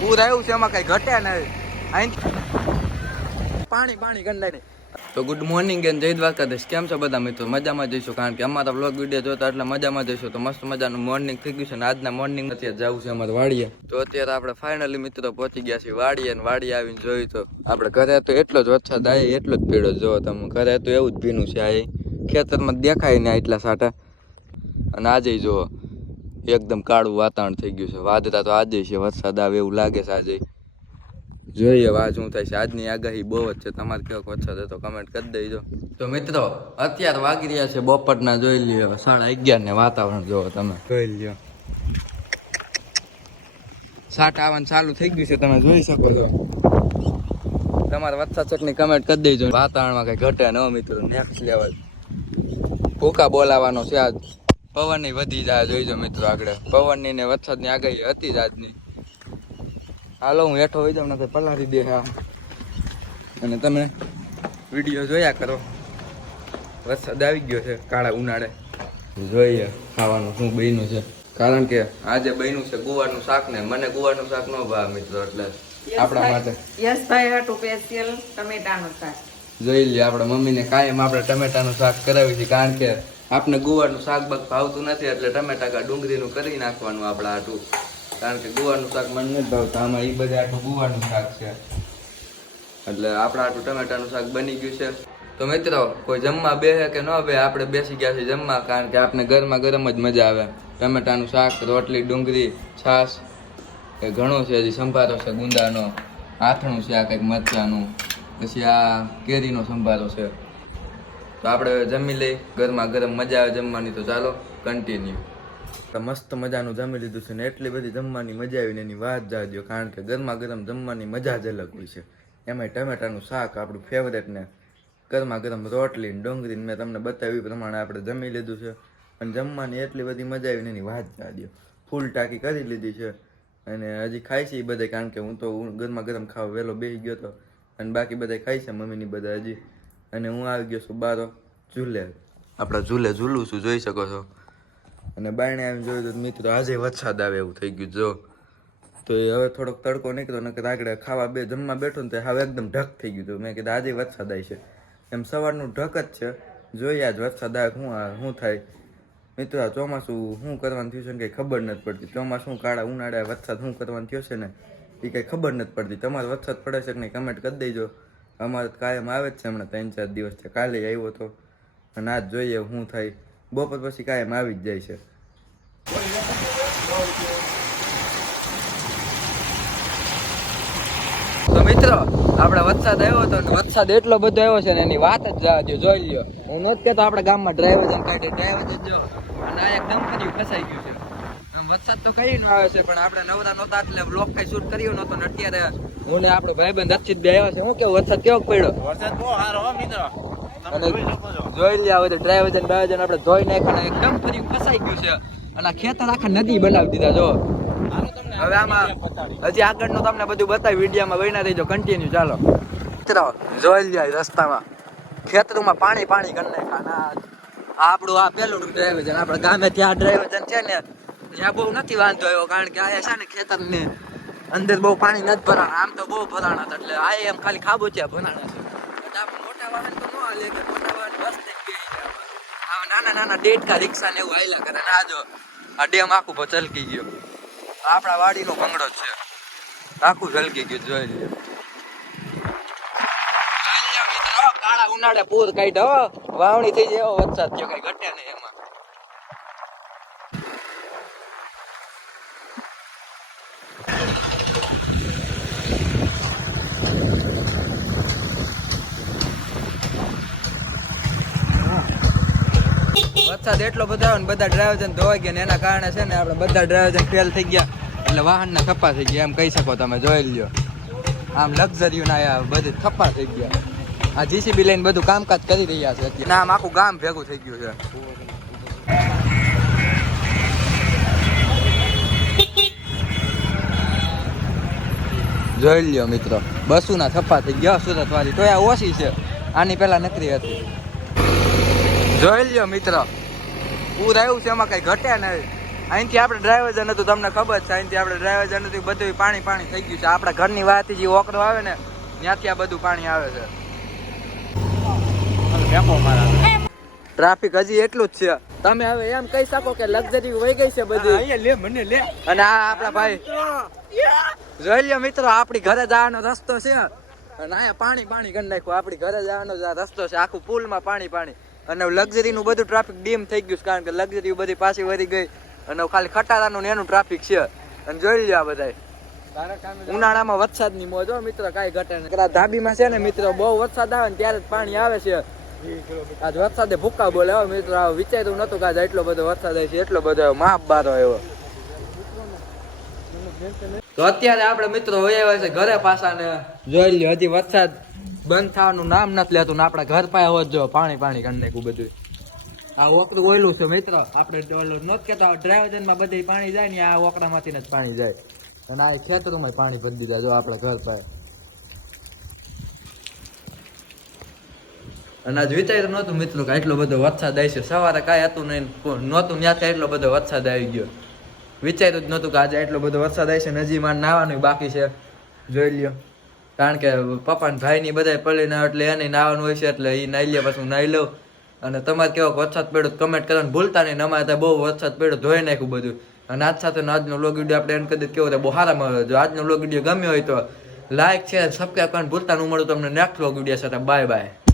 પૂર આવ્યું છે એમાં કઈ ઘટે નહીં. અહીં પાણી પાણી ગંડાય નહીં. તો ગુડ મોર્નિંગ એન્ડ જય દ્વારકાધીશ. કેમ છો બધા મિત્રો? મજામાં જઈશું, કારણ કે અમારા બ્લોગ વિડીયો જોતા એટલે મજામાં જઈશું. તો મસ્ત મજાનું મોર્નિંગ થઈ ગયું છે અને આજના મોર્નિંગ અત્યારે જવું છે અમારે વાડીએ. તો અત્યારે આપણે ફાઇનલી મિત્રો પહોંચી ગયા છીએ વાડીએ, અને વાડીએ આવીને જોયું તો આપણે ઘરે તો એટલો જ વરસાદ આવે, એટલો જ પીડો જો તમે. ઘરે તો એવું જ ભીનું છે, આ ખેતરમાં દેખાય ને એટલા સાટા. અને આજે જુઓ એકદમ કાળું વાતાવરણ થઈ ગયું છે. વાદળા તો આજે છે, વરસાદ આવે એવું લાગે છે આજે. જોઈએ આજ શું થાય છે. આજની આગાહી બહુ જ છે. તમારે કેવો વરસાદ હતો કમેન્ટ કરી દેજો. તો મિત્રો અત્યારે વાગી રહ્યા છે બપોરના, જોઈ લ્યો 11:30 ને વાતાવરણ જોવો તમે, જોઈ લ્યો સાટ આવવાનું ચાલુ થઈ ગયું છે, તમે જોઈ શકો છો. તમારે વરસાદ ચકની કમેન્ટ કરી દેજો. વાતાવરણમાં કઈ ઘટે ન મિત્રો, નેક્સ્ટ લેવલ. ભૂકા બોલાવાનો છે આજ. પવનની વધી જાય, જોઈજો મિત્રો. આગળ પવનની ને વરસાદની આગાહી હતી જ આજની. હાલો હું હેઠો હોય જાઉં, નથી પલારી દે. હા, અને તમે વિડીયો જોયા કરો. વરસાદ આવી ગયો છે કાળા ઉનાળે. જોઈએ ખાવાનું શું બન્યું છે, કારણ કે આજે બન્યું છે ગુવારનું શાક. ને મને ગુવારનું શાક ન ભાવે મિત્રો, એટલે આપણા માટે યશભાઈ હાટુ સ્પેશિયલ ટમેટાનું શાક. જોઈ લઈએ. આપણા મમ્મીને કાયમ આપણે ટમેટાનું શાક કરાવી છે, કારણ કે આપણે ગુવારનું શાક બાક ભાવતું નથી, એટલે ટમેટા કા ડુંગળીનું કરી નાખવાનું આપણા હાટું. કારણ કે ગુવારનું શાક મને નથી ભાવતું. આમાં એ બધા આટલું ગુવારનું શાક છે, એટલે આપણા આટલું ટમેટાનું શાક બની ગયું છે. તો મિત્રો કોઈ જમવા બેસે કે ન બે, આપણે બેસી ગયા છીએ જમવા, કારણ કે આપણે ગરમા ગરમ જ મજા આવે. ટમેટાનું શાક, રોટલી, ડુંગળી, છાશ એ ઘણું છે. હજી સંભારો છે ગુંદાનો, આથણું છે આ કંઈક મરચાનું, પછી આ કેરીનો સંભારો છે. તો આપણે જમી લઈ, ગરમા ગરમ મજા આવે જમવાની. તો ચાલો કન્ટિન્યુ. તો મસ્ત મજાનું જમી લીધું છે ને એટલી બધી જમવાની મજા આવી ને એની વાત જવા દો, કારણ કે ગરમા ગરમ જમવાની મજા જ અલગ હોય છે. એમાંય ટમેટાનું શાક આપણું ફેવરેટ, ને ગરમા ગરમ રોટલી ને ડુંગળી. મેં તમને બતાવ્યું પ્રમાણે આપણે જમી લીધું છે, અને જમવાની એટલી બધી મજા આવી ને એની વાત જવા દો. ફૂલ ટાંકી કરી લીધી છે, અને હજી ખાય છે એ બધા, કારણ કે હું તો ગરમા ગરમ ખાવા વહેલો બેસી ગયો હતો, અને બાકી બધા ખાય છે મમ્મીની બધા હજી. અને હું આવી ગયો છું બારો ઝૂલે. આપણા ઝૂલે ઝૂલું છું, જોઈ શકો છો. અને બારણે આવીને જોયું તો મિત્રો આજે વરસાદ આવે એવું થઈ ગયું જો. તો એ હવે થોડોક તડકો નીકળ્યો, નકર આગળ ખાવા જમવા બેઠો ને તો હવે એકદમ ઢક થઈ ગયું હતું. મેં કીધું આજે વરસાદ આવી છે. એમ સવારનું ઢક જ છે, જોઈએ આજ વરસાદ આવે શું થાય. મિત્રો આ ચોમાસું શું કરવાનું થયું છે ને કંઈ ખબર નથી પડતી. ચોમાસું કાળા ઉનાળે વરસાદ શું કરવાનું થયો છે ને એ કંઈ ખબર નથી પડતી. તમારે વરસાદ પડે છે કે નહીં કમેન્ટ કરી દેજો. અમારે કાયમ આવે જ છે, હમણાં 3-4 દિવસ છે. કાલે આવ્યો હતો, અને આજ જોઈએ શું થાય. બપોર પછી કાયમ આવી જ જાય છે. તો મિત્રો આપણે વરસાદ આવ્યો હતો, ને વરસાદ એટલો બધો આવ્યો છે ને એની વાત જ જવા દો. જોઈ લ્યો, હું નથી કહેતો આપણા ગામમાં ડ્રાઈવર કાઢે, ડ્રાઈવર જ જો. અને આ એક દંપતી ફસાઈ ગયું છે. વરસાદ તો કઈ નો આવે છે, પણ આપણે નવરા નહોતા એટલે બ્લોગ કઈ શૂટ કર્યો નહોતો. ને અત્યારે હું ને આપણો ભાઈબંધ અક્ષિત બે આવ્યો છે. હું કેવું વરસાદ કેવો પડ્યો? વરસાદ બહુ સારો હો મિત્ર. અને જોઈ લે હવે ડ્રાઈવર જન બે જણ આપણે ધોઈ નાખ્યા, એકદમ ફરી ફસાઈ ગયું છે. અને આ ખેતર આખા નદી બનાવી દીધા જો. હવે આમાં હજી આગળનું તમને બધું બતાવી વિડીયોમાં બના દેજો કન્ટિન્યુ. ચાલો મિત્રો જોઈ લે રસ્તામાં ખેતરોમાં પાણી પાણી કરી નાખ્યા. આપણું આ પેલું ડ્રાઈવર જન આપણે ગામે ત્યાં ડ્રાઈવર જન છે ને ત્યાં બહુ નથી વાંધો આવ્યો, કારણ કે આ છે ને ખેતર ને અંદર બહુ પાણી નથી ભરાણા. આમ તો બહુ ભરાણા હતા, એટલે આ એમ ખાલી ખાબોચિયા ભરાણા છે. આપણે મોટા વાહન તો ન હાલે, મોટા વાહન બસ થઈ ગયા. નાના નાના ડેટકા રિક્ષા ને એવું હાલ્યા કરે. આ જો આ ડેમ આખું છલકી ગયો. આપણા વાડીનો ભંગડો છે, આખું છલકી ગયું. જોઈ લે કાળા ઉનાળે પૂર કાઢ્યો, વાવણી થઈ જાય એવો વરસાદ થયો, કઈ ઘટે નહીં એમાં. વરસાદ એટલો બધો આવ્યો ને બધા ડ્રાઈવર જન ધોવાઈ ગયા, ને એના કારણે છે ને આપણે બધા ડ્રાઈવર જન ફેલ થઈ ગયા, એટલે વાહનના થપ્પા થઈ ગયા એમ કહી શકો તમે. જોઈ લ્યો આમ લક્ઝરીના બધે થપ્પા થઈ ગયા. આ જીસીબી લઈને બધું કામકાજ કરી રહ્યા છે અત્યારે. આમ આખું ગામ ભેગું થઈ ગયું છે. જોઈ લ્યો મિત્રો બસુના થપ્પા થઈ ગયા સુરત વાળી. તો આ ઓછી છે, આની પેલા નકરી હતી. જોઈ લ્યો મિત્રો પૂર આવ્યું છે, એમાં કઈ ઘટે નહીં. અહીંથી આપણે ડ્રાઈવર જન હતું, તમને ખબર છે, અહીંથી આપણે ડ્રાઈવર જન હતું, બધું પાણી પાણી થઈ ગયું છે. આપણા ઘરની વાથી જે ઓકડો આવે ને ત્યાંથી આ બધું પાણી આવે છે. ટ્રાફિક હજી એટલું જ છે. તમે હવે એમ કહી શકો કે લક્ઝરી વહી ગઈ છે બધી. અને આ આપણા ભાઈ જોઈ લ્યો મિત્રો, આપણી ઘરે જવાનો રસ્તો છે અને અહીંયા પાણી પાણી કરી નાખ્યું. આપણી ઘરે જવાનો જ આ રસ્તો છે, આખું પુલમાં પાણી પાણી. અને લક્ઝરી નું બધું ટ્રાફિક ડીમ થઈ ગયું છે, કારણ કે લક્ઝરી બધી પાછી વળી ગઈ અને ખાલી ખટારાનું ને એનું ટ્રાફિક છે. અને જોઈ લ્યો આ બધા ઉનાળામાં વરસાદની મોજ હો મિત્રો, કાંઈ ઘટે નહીં. ધાબીમાં છે ને મિત્રો, બહુ વરસાદ આવે ને ત્યારે જ પાણી આવે છે. આજ વરસાદે ભૂકા બોલે હો મિત્રો, વિચાર્યું નતું કે આજ એટલો બધો વરસાદ આવે છે, એટલો બધો માપ બારો આવ્યો. તો અત્યારે આપણે મિત્રો વયા છે ઘરે પાછા ને જોઈ લ્યો હજી વરસાદ બંધ થવાનું નામ નથી લેતું ને આપણા ઘર પાસે હોત જો પાણી પાણી કરી નાખ્યું બધું. આ ઓકડું ઓયલું છે મિત્ર, આપણે નોત કેતા ડ્રાઈવર માં બધે પાણી જાય ને આ ઓકડામાંથી જ પાણી જાય. અને આ ખેતરોમાં પાણી ભરી દીધા જો આપણા ઘર પાસે. અને આજ વિચાર્યું નહોતું મિત્રો કે એટલો બધો વરસાદ આવી છે. સવારે કાંઈ હતું નહીં, નહોતું ત્યાંથી એટલો બધો વરસાદ આવી ગયો. વિચાર્યું જ નહોતું કે આજે એટલો બધો વરસાદ આવી છે ને હજી મારે નાવાનું બાકી છે. જોઈ લ્યો, કારણ કે પપ્પા ને ભાઈ ની બધા પડીને એટલે એને નાવાનું હોય છે, એટલે એ નાઈ લે પછી હું નાઈ લઉં. અને તમારે કેવો વરસાદ પડ્યો કમેન્ટ કરવાનું ભૂલતા નહીં. અમારે ત્યાં બહુ વરસાદ પડ્યો, ધોઈ નાખ્યું બધું. અને આજ સાથે આજનો વ્લોગ વિડીયો આપણે એન્ડ કરી દઈએ. કેવો બહુ સારામાં આવે. જો આજનો વ્લોગ વિડીયો ગમ્યો હોય તો લાઈક છે, સબસ્ક્રાઈબ કરવાનું ભૂલતા નહીં. મળું તમને નેક્સ્ટ વ્લોગ વિડીયો સાથે. Bye bye.